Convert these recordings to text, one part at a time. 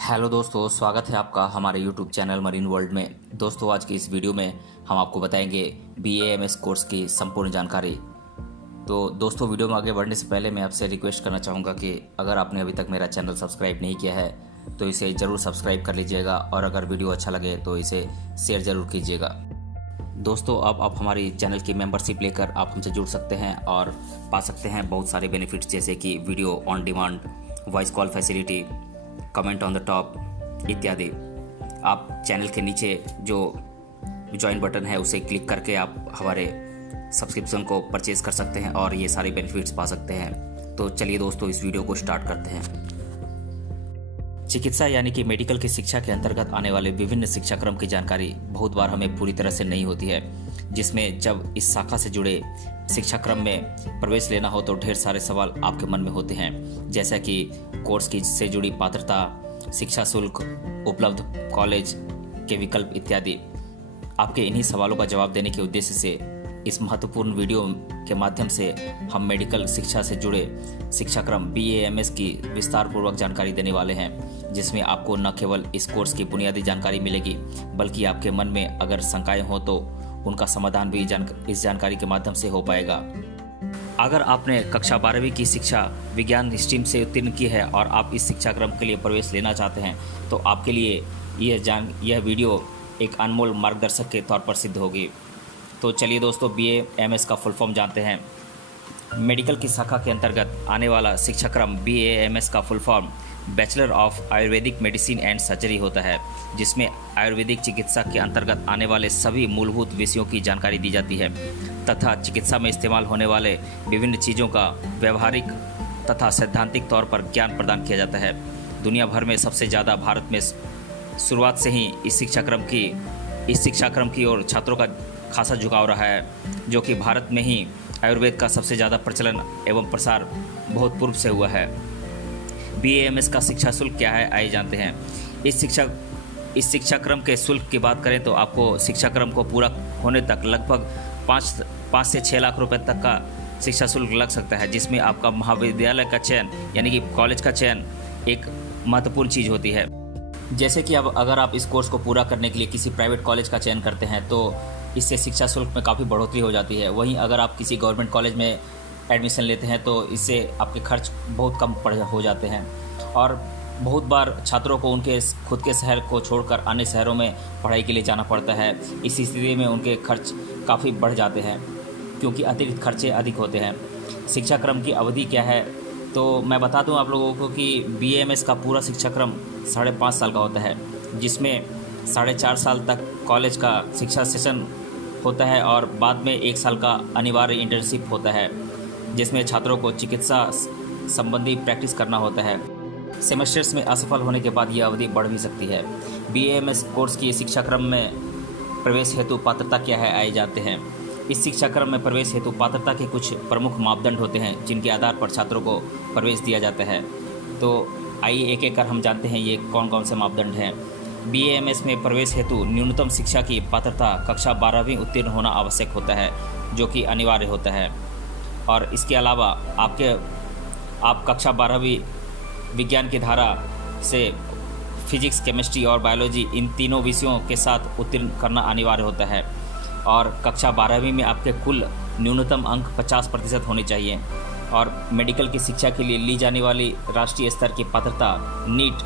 Hello दोस्तों, स्वागत है आपका हमारे यूट्यूब चैनल मरीन वर्ल्ड में। दोस्तों, आज की इस वीडियो में हम आपको बताएंगे BAMS कोर्स की संपूर्ण जानकारी। तो दोस्तों, वीडियो में आगे बढ़ने से पहले मैं आपसे रिक्वेस्ट करना चाहूँगा कि अगर आपने अभी तक मेरा चैनल सब्सक्राइब नहीं किया है तो इसे ज़रूर सब्सक्राइब कर लीजिएगा और अगर वीडियो अच्छा लगे तो इसे शेयर ज़रूर कीजिएगा। दोस्तों, अब आप हमारी चैनल की मेंबरशिप लेकर आप हमसे जुड़ सकते हैं और पा सकते हैं बहुत सारे बेनिफिट्स, जैसे कि video on demand, voice call facility, comment on the top इत्यादि। आप चैनल के नीचे जो ज्वाइन बटन है उसे क्लिक करके आप हमारे सब्सक्रिप्शन को परचेज कर सकते हैं और ये सारे बेनिफिट्स पा सकते हैं। तो चलिए दोस्तों, इस वीडियो को स्टार्ट करते हैं। चिकित्सा यानी कि मेडिकल की शिक्षा के अंतर्गत आने वाले विभिन्न शिक्षाक्रम की जानकारी बहुत बार हमें पूरी तरह से नहीं होती है, जिसमें जब इस शाखा से जुड़े शिक्षाक्रम में प्रवेश लेना हो तो ढेर सारे सवाल आपके मन में होते हैं, जैसा कि कोर्स की से जुड़ी पात्रता, शिक्षा शुल्क, उपलब्ध कॉलेज के विकल्प इत्यादि। आपके इन्हीं सवालों का जवाब देने के उद्देश्य से इस महत्वपूर्ण वीडियो के माध्यम से हम मेडिकल शिक्षा से जुड़े शिक्षाक्रम BAMS की विस्तार पूर्वक जानकारी देने वाले हैं, जिसमें आपको न केवल इस कोर्स की बुनियादी जानकारी मिलेगी बल्कि आपके मन में अगर शंकाएं हो तो उनका समाधान भी इस जानकारी के माध्यम से हो पाएगा। अगर आपने कक्षा 12वीं की शिक्षा विज्ञान स्ट्रीम से उत्तीर्ण की है और आप इस शिक्षाक्रम के लिए प्रवेश लेना चाहते हैं तो आपके लिए यह वीडियो एक अनमोल मार्गदर्शक के तौर पर सिद्ध होगी। तो चलिए दोस्तों, BAMS का फुल फॉर्म जानते हैं। मेडिकल की शाखा के अंतर्गत आने वाला शिक्षाक्रम BAMS का full form bachelor of Ayurvedic medicine and surgery होता है, जिसमें आयुर्वेदिक चिकित्सा के अंतर्गत आने वाले सभी मूलभूत विषयों की जानकारी दी जाती है तथा चिकित्सा में इस्तेमाल होने वाले विभिन्न चीज़ों का व्यवहारिक तथा सैद्धांतिक तौर पर ज्ञान प्रदान किया जाता है। दुनिया भर में सबसे ज़्यादा भारत में शुरुआत से ही इस शिक्षाक्रम की ओर छात्रों का खासा झुकाव रहा है, जो कि भारत में ही आयुर्वेद का सबसे ज़्यादा प्रचलन एवं प्रसार बहुत पूर्व से हुआ है। BAMS का शिक्षा शुल्क क्या है, आइए जानते हैं। इस शिक्षाक्रम के शुल्क की बात करें तो आपको शिक्षाक्रम को पूरा होने तक लगभग 5 से 6 लाख रुपए तक का शिक्षा शुल्क लग सकता है, जिसमें आपका महाविद्यालय का चयन यानी कि कॉलेज का चयन एक महत्वपूर्ण चीज़ होती है। जैसे कि अब अगर आप इस कोर्स को पूरा करने के लिए किसी प्राइवेट कॉलेज का चयन करते हैं तो इससे शिक्षा शुल्क में काफ़ी बढ़ोतरी हो जाती है। वहीं अगर आप किसी गवर्नमेंट कॉलेज में एडमिशन लेते हैं तो इससे आपके खर्च बहुत कम हो जाते हैं और बहुत बार छात्रों को उनके खुद के शहर को छोड़कर अन्य शहरों में पढ़ाई के लिए जाना पड़ता है। इस स्थिति में उनके खर्च काफ़ी बढ़ जाते हैं क्योंकि अतिरिक्त खर्चे अधिक होते हैं। शिक्षाक्रम की अवधि क्या है, तो मैं बता दूं आप लोगों को कि BAMS का पूरा शिक्षाक्रम 5.5 साल का होता है, जिसमें 4.5 साल तक कॉलेज का शिक्षा सेशन होता है और बाद में 1 साल का अनिवार्य इंटर्नशिप होता है, जिसमें छात्रों को चिकित्सा संबंधी प्रैक्टिस करना होता है। सेमेस्टर्स में असफल होने के बाद यह अवधि बढ़ भी सकती है। BAMS कोर्स की शिक्षाक्रम में प्रवेश हेतु पात्रता क्या है, आइए जानते हैं। इस शिक्षाक्रम में प्रवेश हेतु पात्रता के कुछ प्रमुख मापदंड होते हैं, जिनके आधार पर छात्रों को प्रवेश दिया जाता है। तो आइए एक एक कर हम जानते हैं ये कौन कौन से मापदंड हैं। BAMS में प्रवेश हेतु न्यूनतम शिक्षा की पात्रता कक्षा 12वीं उत्तीर्ण होना आवश्यक होता है, जो कि अनिवार्य होता है। और इसके अलावा आप कक्षा 12वीं विज्ञान की धारा से फिजिक्स, केमिस्ट्री और बायोलॉजी इन तीनों विषयों के साथ उत्तीर्ण करना अनिवार्य होता है और कक्षा 12वीं में आपके कुल न्यूनतम अंक 50% होने चाहिए। और मेडिकल की शिक्षा के लिए ली जाने वाली राष्ट्रीय स्तर की पात्रता नीट,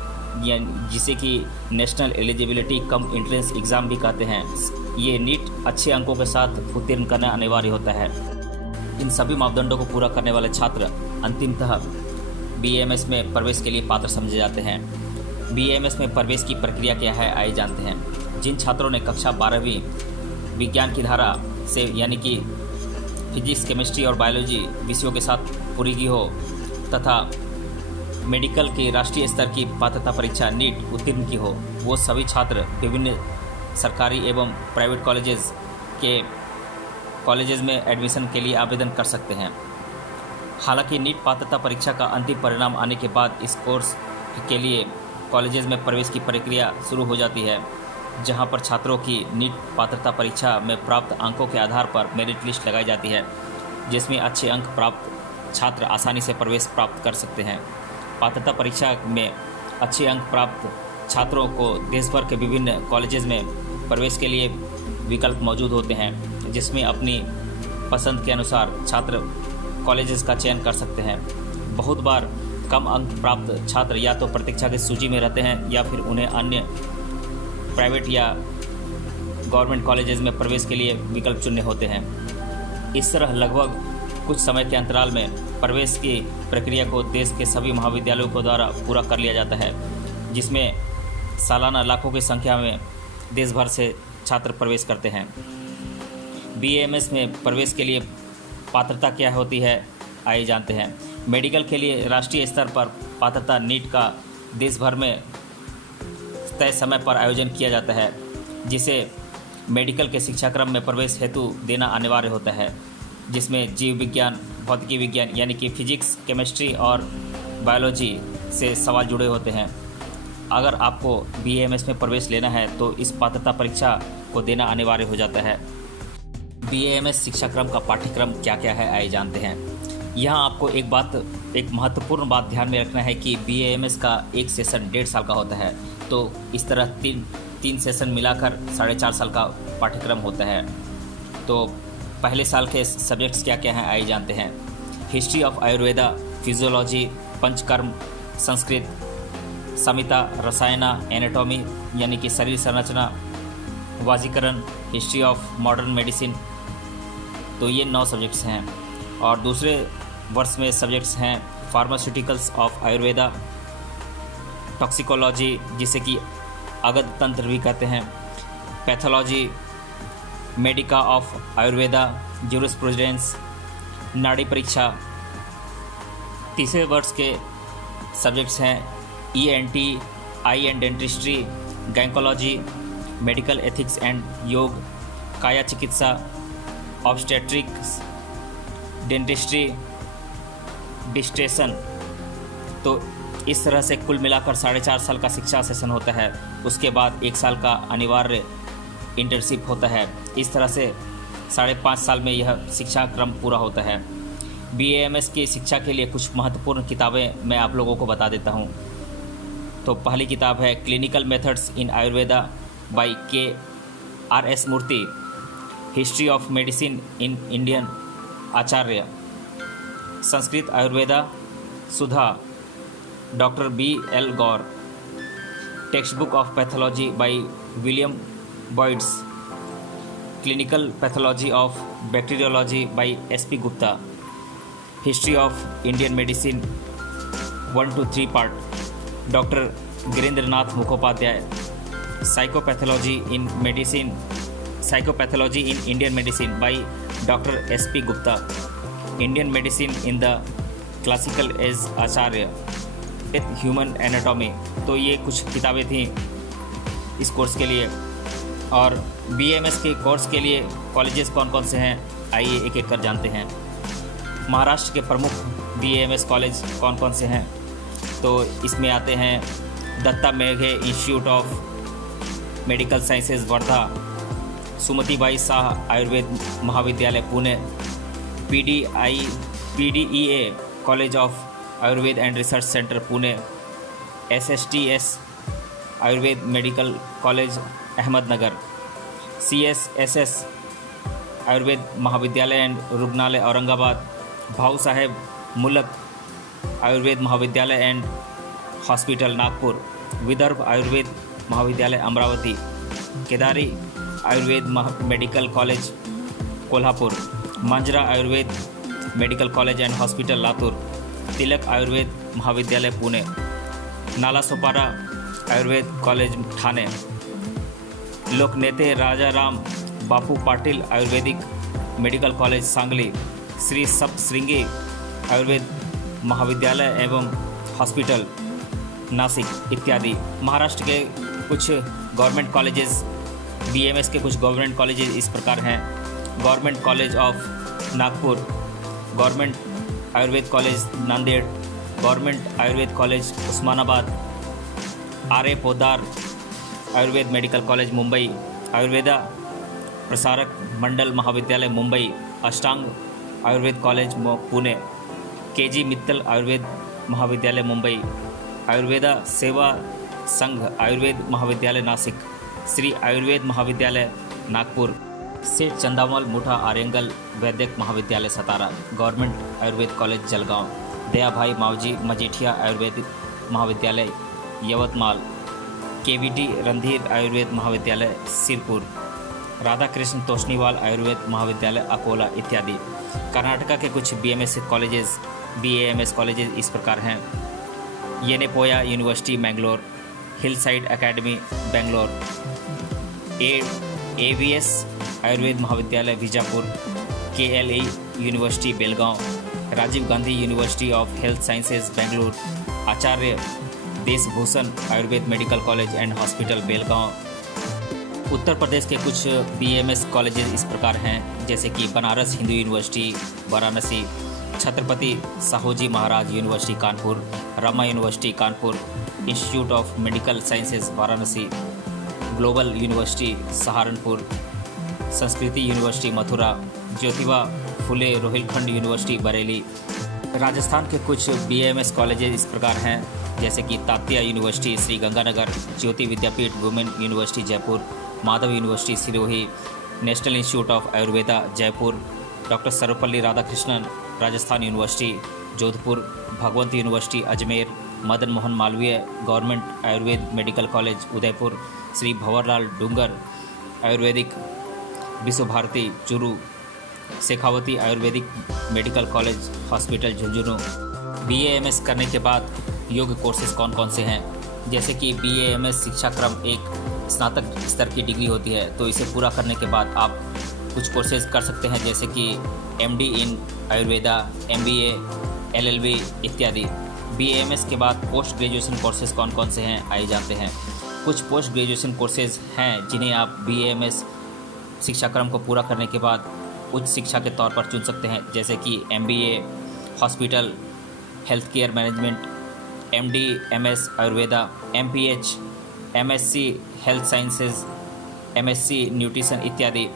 जिसे कि national eligibility cum entrance exam भी कहते हैं, ये नीट अच्छे अंकों के साथ उत्तीर्ण करना अनिवार्य होता है। इन सभी मापदंडों को पूरा करने वाले छात्र अंतिमतः BAMS में प्रवेश के लिए पात्र समझे जाते हैं। BAMS में प्रवेश की प्रक्रिया क्या है, आइए जानते हैं। जिन छात्रों ने कक्षा 12वीं विज्ञान की धारा से यानी कि फिजिक्स, केमिस्ट्री और बायोलॉजी विषयों के साथ पूरी की हो तथा मेडिकल की राष्ट्रीय स्तर की पात्रता परीक्षा नीट उत्तीर्ण की हो, वो सभी छात्र विभिन्न सरकारी एवं प्राइवेट कॉलेजेस में एडमिशन के लिए आवेदन कर सकते हैं। हालांकि नीट पात्रता परीक्षा का अंतिम परिणाम आने के बाद इस कोर्स के लिए कॉलेजेस में प्रवेश की प्रक्रिया शुरू हो जाती है, जहां पर छात्रों की नीट पात्रता परीक्षा में प्राप्त अंकों के आधार पर मेरिट लिस्ट लगाई जाती है, जिसमें अच्छे अंक प्राप्त छात्र आसानी से प्रवेश प्राप्त कर सकते हैं। पात्रता परीक्षा में अच्छे अंक प्राप्त छात्रों को देश भर के विभिन्न कॉलेजेस में प्रवेश के लिए विकल्प मौजूद होते हैं, जिसमें अपनी पसंद के अनुसार छात्र कॉलेजेस का चयन कर सकते हैं। बहुत बार कम अंक प्राप्त छात्र या तो प्रतीक्षा की सूची में रहते हैं या फिर उन्हें अन्य प्राइवेट या गवर्नमेंट कॉलेजेस में प्रवेश के लिए विकल्प चुनने होते हैं। इस तरह लगभग कुछ समय के अंतराल में प्रवेश की प्रक्रिया को देश के सभी महाविद्यालयों के द्वारा पूरा कर लिया जाता है, जिसमें सालाना लाखों की संख्या में देश भर से छात्र प्रवेश करते हैं। BAMS में प्रवेश के लिए पात्रता क्या होती है, आइए जानते हैं। मेडिकल के लिए राष्ट्रीय स्तर पर पात्रता नीट का देश भर में तय समय पर आयोजन किया जाता है, जिसे मेडिकल के शिक्षाक्रम में प्रवेश हेतु देना अनिवार्य होता है, जिसमें जीव विज्ञान, भौतिकी विज्ञान यानी कि फिजिक्स, केमिस्ट्री और बायोलॉजी से सवाल जुड़े होते हैं। अगर आपको BAMS में प्रवेश लेना है तो इस पात्रता परीक्षा को देना अनिवार्य हो जाता है। BAMS शिक्षाक्रम का पाठ्यक्रम क्या क्या है, आइए जानते हैं। यहाँ आपको एक महत्वपूर्ण बात ध्यान में रखना है कि BAMS का एक सेशन 1.5 साल का होता है, तो इस तरह तीन सेशन मिलाकर 4.5 साल का पाठ्यक्रम होता है। तो पहले साल के सब्जेक्ट्स क्या क्या हैं, आइए जानते हैं। History of Ayurveda, physiology, Panchakarma, Sanskrit, Samhita, Rasayana, anatomy यानी कि शरीर संरचना, Vajikarana, history of modern medicine. तो ये 9 सब्जेक्ट्स हैं। और दूसरे वर्ष में सब्जेक्ट्स हैं फार्मास्यूटिकल्स ऑफ आयुर्वेदा, टॉक्सिकोलॉजी जिसे कि आगत तंत्र भी कहते हैं, pathology, medica of Ayurveda, jurisprudence, Nadi Pariksha. तीसरे वर्ष के सब्जेक्ट्स हैं ENT, eye and dentistry, gynaecology, medical ethics and yoga, Kaya चिकित्सा, ऑब्स्टेट्रिक्स, डेंटिस्ट्री, डिस्टेशन। तो इस तरह से कुल मिलाकर 4.5 साल का शिक्षा सेशन होता है। उसके बाद 1 साल का अनिवार्य इंटर्नशिप होता है। इस तरह से 5.5 साल में यह शिक्षा क्रम पूरा होता है। BAMS की शिक्षा के लिए कुछ महत्वपूर्ण किताबें मैं आप लोगों को बता देता हूँ। तो पहली किताब है clinical methods in Ayurveda by KRS Murthy, history of medicine in Indian Acharya, Sanskrit Ayurveda Sudha, doctor BL Gaur, textbook of pathology by William Boyds, clinical pathology of bacteriology by SP Gupta, history of Indian medicine 1 to 3 part, doctor Girindranath Mukhopadhyay, psychopathology in Indian medicine by doctor SP Gupta, Indian medicine in the classical age Acharya, human anatomy. तो ये कुछ किताबें थीं इस course के लिए। और BAMS के कोर्स के लिए कॉलेजेस कौन कौन से हैं, आइए एक एक कर जानते हैं। महाराष्ट्र के प्रमुख BAMS कॉलेज कौन कौन से हैं, तो इसमें आते हैं Datta Meghe institute of medical sciences Wardha, Sumatibai Shah Ayurved Mahavidyalaya Pune, PDEA college of Ayurved and research centre Pune, SSTS Ayurved medical college Ahmednagar, CSSS Ayurved Mahavidyalaya and Rugnalaya Aurangabad, Bhau Saheb Mulak Ayurved Mahavidyalaya and hospital Nagpur, Vidarbha Ayurved Mahavidyalaya Amravati, Kedari Ayurved medical college Kolhapur, Manjara Ayurved medical college and hospital Latur, Tilak Ayurved Mahavidyalaya Pune, Nalasopara Ayurved college Thane, Loknete Rajaram Bapu Patil Ayurvedic medical college Sangli, Shri Saptashrungi Ayurveda महाविद्यालय एवं हॉस्पिटल नासिक इत्यादि। महाराष्ट्र के कुछ गवर्नमेंट कॉलेजेस, BAMS के कुछ government colleges इस प्रकार हैं: government college of Nagpur, government Ayurved college Nanded, government Ayurved college Osmanabad, RA Podar Ayurved medical college Mumbai, Ayurveda Prasarak Mandal Mahavidyalaya Mumbai, Ashtang Ayurved college Pune, KG Mittal Ayurved Mahavidyalaya Mumbai, Ayurveda सेवा संघ आयुर्वेद महाविद्यालय नासिक, श्री आयुर्वेद महाविद्यालय नागपुर, सेठ चंदामल मुठा आर्यंगल वैद्यक महाविद्यालय सतारा, गवर्नमेंट आयुर्वेद कॉलेज जलगांव, दयाभाई मावजी मजीठिया आयुर्वेद महाविद्यालय यवतमाल, केवीटी रणधीर आयुर्वेद महाविद्यालय सिरपुर, राधा कृष्ण तोष्णीवाल आयुर्वेद महाविद्यालय अकोला इत्यादि। कर्नाटका के कुछ BAMS कॉलेजेस इस प्रकार हैं: Yenepoya university Mangalore, Hillside academy Bangalore, AVS Ayurved Mahavidyalaya Bijapur, KLE university Belgaum, Rajiv Gandhi university of health sciences Bengaluru, Acharya Deshbhushan Ayurved medical college and hospital Belgaum. Uttar Pradesh के कुछ BAMS कॉलेजेस इस प्रकार हैं, जैसे कि Banaras Hindu university Varanasi, Chhatrapati Shahuji Maharaj university Kanpur, Rama university Kanpur, institute of medical sciences Varanasi, global university Saharanpur, Sanskriti university Mathura, Jyotiba Phule Rohilkhand university Bareilly. Rajasthan के कुछ BAMS कॉलेजेस इस प्रकार हैं, जैसे कि Tatya university Shri Ganganagar, Jyoti Vidyapeeth women university Jaipur, Madhav university Sirohi, national institute of Ayurveda Jaipur, doctor Sarvepalli Radhakrishnan Rajasthan university Jodhpur, Bhagwant university Ajmer, Madan Mohan Malaviya government Ayurved medical college Udaipur, Shri Bhanwarlal Doongar Ayurvedic Vishwa Bharati Churu, Shekhawati Ayurvedic medical college hospital Jhunjhunu. BAMS करने के बाद योग कोर्सेज कौन कौन से हैं, जैसे कि BAMS शिक्षा क्रम एक स्नातक स्तर की डिग्री होती है, तो इसे पूरा करने के बाद आप कुछ कोर्सेज कर सकते हैं, जैसे कि MD इन आयुर्वेदा, MBA, LLB इत्यादि। BAMS के बाद पोस्ट ग्रेजुएशन कोर्सेज कौन कौन से हैं आइए जानते हैं। कुछ पोस्ट ग्रेजुएशन कोर्सेज हैं जिन्हें आप BAMS शिक्षा क्रम को पूरा करने के बाद उच्च शिक्षा के तौर पर चुन सकते हैं, जैसे कि MBA hospital health care management, MD MS Ayurveda, MPH MSc health sciences, MSc nutrition इत्यादि।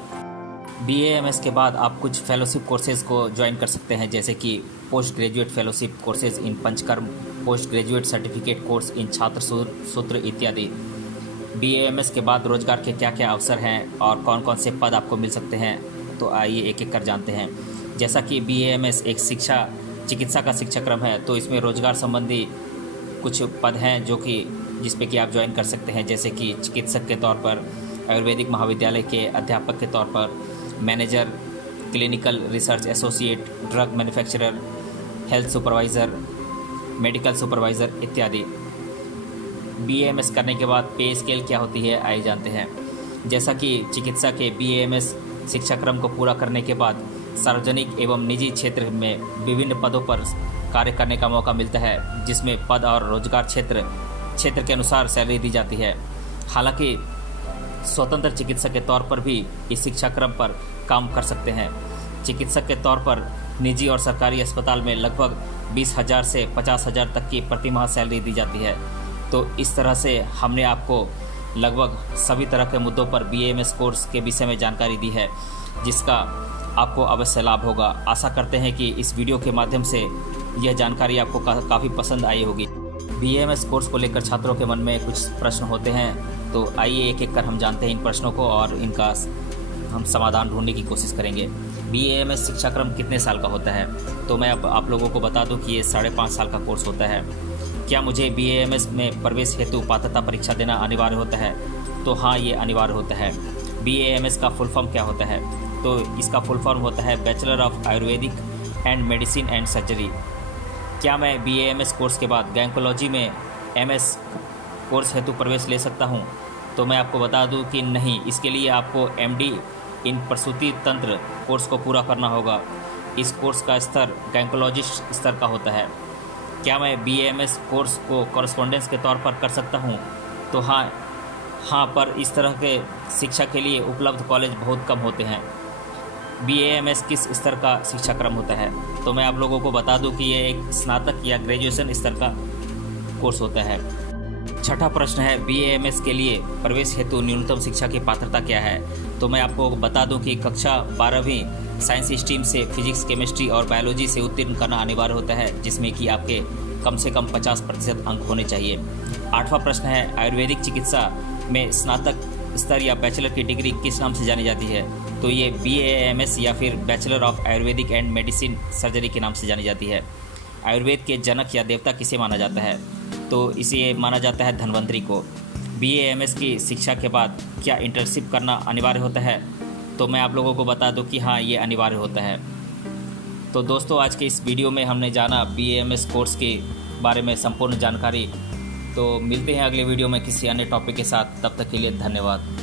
BAMS के बाद आप कुछ फेलोशिप कोर्सेज को ज्वाइन कर सकते हैं, जैसे कि post graduate fellowship courses in panchakarma, post graduate certificate course in छात्र सूत्र इत्यादि। BAMS के बाद रोजगार के क्या क्या अवसर हैं और कौन कौन से पद आपको मिल सकते हैं, तो आइए एक एक कर जानते हैं। जैसा कि BAMS एक चिकित्सा का शिक्षाक्रम है, तो इसमें रोजगार संबंधी कुछ पद हैं जो कि जिस पे कि आप ज्वाइन कर सकते हैं, जैसे कि चिकित्सक के तौर पर, आयुर्वेदिक महाविद्यालय के अध्यापक के तौर पर, manager, clinical research associate, drug manufacturer, health supervisor, medical supervisor इत्यादि। BAMS करने के बाद पे स्केल क्या होती है आइए जानते हैं। जैसा कि चिकित्सा के BAMS शिक्षाक्रम को पूरा करने के बाद सार्वजनिक एवं निजी क्षेत्र में विभिन्न पदों पर कार्य करने का मौका मिलता है, जिसमें पद और रोजगार क्षेत्र के अनुसार सैलरी दी जाती है। हालांकि स्वतंत्र चिकित्सक के तौर पर भी इस शिक्षाक्रम पर काम कर सकते हैं। चिकित्सक के तौर पर निजी और सरकारी अस्पताल में लगभग 20,000 से 50,000 तक की प्रतिमाह सैलरी दी जाती है। तो इस तरह से हमने आपको लगभग सभी तरह के मुद्दों पर BAMS कोर्स के विषय में जानकारी दी है, जिसका आपको अवश्य लाभ होगा। आशा करते हैं कि इस वीडियो के माध्यम से यह जानकारी आपको काफ़ी पसंद आई होगी। BAMS कोर्स को लेकर छात्रों के मन में कुछ प्रश्न होते हैं, तो आइए एक एक कर हम जानते हैं इन प्रश्नों को और इनका हम समाधान ढूंढने की कोशिश करेंगे। BAMS शिक्षाक्रम कितने साल का होता है, तो मैं अब आप लोगों को बता दूं कि ये 5.5 साल का कोर्स होता है। क्या मुझे BAMS में प्रवेश हेतु पात्रता परीक्षा देना अनिवार्य होता है, तो हाँ ये अनिवार्य होता है। BAMS का फुल फॉर्म क्या होता है, तो इसका फुल फॉर्म होता है bachelor of Ayurvedic and medicine and surgery. क्या मैं BAMS कोर्स के बाद गायनेकोलॉजी में MS कोर्स हेतु प्रवेश ले सकता हूँ, तो मैं आपको बता दूं कि नहीं। इसके लिए आपको MD इन प्रसूति तंत्र कोर्स को पूरा करना होगा। इस कोर्स का स्तर गायनेकोलॉजिस्ट स्तर का होता है। क्या मैं BAMS कोर्स को कॉरेस्पॉन्डेंस के तौर पर कर सकता हूँ, तो हाँ पर इस तरह के शिक्षा के लिए उपलब्ध कॉलेज बहुत कम होते हैं। BAMS किस स्तर का शिक्षाक्रम होता है, तो मैं आप लोगों को बता दूं कि ये एक स्नातक या ग्रेजुएशन स्तर का कोर्स होता है। छठा प्रश्न है BAMS के लिए प्रवेश हेतु न्यूनतम शिक्षा की पात्रता क्या है, तो मैं आपको बता दूं कि कक्षा 12वीं साइंस स्ट्रीम से फिजिक्स, केमिस्ट्री और बायोलॉजी से उत्तीर्ण करना अनिवार्य होता है, जिसमें कि आपके कम से कम 50% अंक होने चाहिए। 8वां प्रश्न है, आयुर्वेदिक चिकित्सा में स्नातक स्तर या बैचलर की डिग्री किस नाम से जानी जाती है? तो ये BAMS या फिर bachelor of Ayurvedic and medicine surgery के नाम से जानी जाती है। आयुर्वेद के जनक या देवता किसे माना जाता है? तो इसे माना जाता है धन्वंतरी को। BAMS की शिक्षा के बाद क्या इंटर्नशिप करना अनिवार्य होता है? तो मैं आप लोगों को बता दूं कि हाँ, ये अनिवार्य होता है। तो दोस्तों, आज के इस वीडियो में हमने जाना BAMS कोर्स के बारे में संपूर्ण जानकारी। तो मिलते हैं अगले वीडियो में किसी अन्य टॉपिक के साथ। तब तक के लिए धन्यवाद।